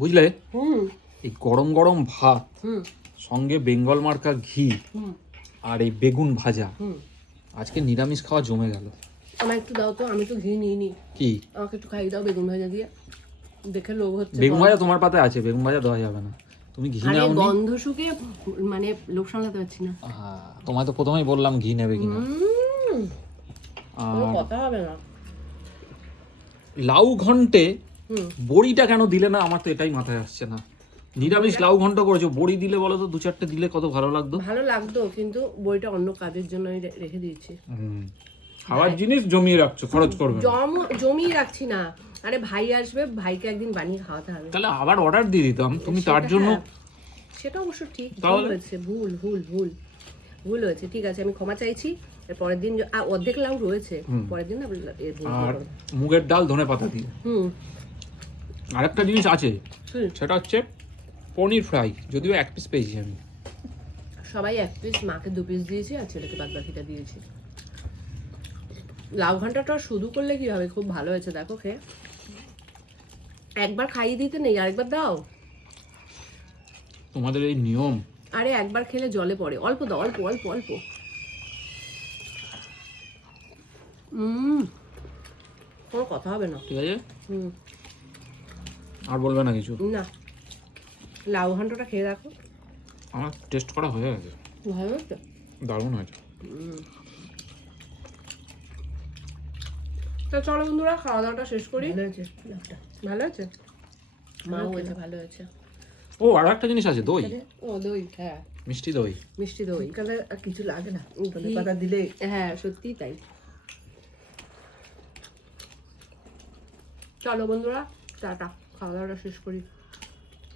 বুঝলে? হুম এই গরম গরম ভাত, হুম সঙ্গে বেঙ্গল মার্কা ঘি, হুম আর এই বেগুন ভাজা, হুম আজকে নিরামিষ খাওয়া জমে গেল। আমার একটু দাও তো, আমি তো ঘি নিইনি। কি আমাকে একটু খাইয়ে দাও বেগুন ভাজা দিয়ে, দেখে লোভ হচ্ছে। বেগুন ভাজা তোমার পাতে আছে, বেগুন ভাজা দেওয়া যাবে না। তুমি ঘি আরে নাওনি। গন্ধ শুকে মানে লোভ সামলাতে পারছি না। তোমায় তো প্রথমেই বললাম ঘি নেবে কিনা। কোনো আর কথা হবে না। লাউ ঘন্টে হুম বড়িটা কেন দিলে না, আমার তো এটাই মাথায় আসছে না। নিরামিষ লাউ ঘন্ট করেছো, বড়ি দিলে বলো তো, 2-4টে দিলে কত ভালো লাগতো। ভালো লাগতো, কিন্তু বইটা অন্য কাজের জন্য আমি রেখে দিয়েছি। খাওয়ার জিনিস জমিয়ে রাখছো, খরচ করবে না। জমিয়ে রাখছি না। আরে ভাই আসবে, ভাইকে একদিন বানিয়ে খাওয়াতে হবে। তাহলে আবার অর্ডার দিয়ে দিতাম, তুমি তার সেটা জন্য। হ্যাঁ, সেটা অবশ্য ঠিক। ভুল তাহলে? হয়েছে, ভুল ভুল ভুল ভুল হয়েছে। ঠিক আছে, আমি ক্ষমা চাইছি। এর পরের দিন অর্ধেক লাউ রয়েছে, পরের দিন না ভুল আর করবো। মুগের ডাল ধনে পাতা দিয়ে। হুম আরেকটা জিনিস আছে, হুম। সেটা হচ্ছে পনির ফ্রাই, যদিও 1 পিস পেয়েছি আমি। সবাই 1 পিস, মাকে 2 পিস দিয়েছি, আর ছেলেকে বাদ বাকিটা দিয়েছি। লাউ ঘন্টাটা শুধু করলে কি হবে, খুব ভালো হয়েছে দেখো খেয়ে। একবার খাইয়ে দিতে নেই, আরেকবার দাও। তোমাদের এই নিয়ম। আরে একবার খেলে জলে পড়ে, অল্প দাও, অল্প অল্প অল্প। কোনো কথা হবে না। ঠিক আছে, হুম আর বলবে না কিছু? না, লাউ ঘন্টটা খেয়ে দেখো, আমার টেস্ট করা হয়ে গেছে, ভালো হচ্ছে। দারুণ হয়েছে। তো চলো বন্ধুরা, খাওয়া দাওয়াটা শেষ করি। ভালো হয়েছে লাউটা। ভালো হয়েছে, মাও হয়েছে, ভালো হয়েছে। ও, আর একটা জিনিস আছে, দই, ও দই, হ্যাঁ, মিষ্টি দই। মিষ্টি দই। শীতকালে আর কিছু লাগে না, ধনে পাতা দিলে। হ্যাঁ সত্যিই তাই। চলো বন্ধুরা, টাটা, খাওয়া দাওয়াটা শেষ করি।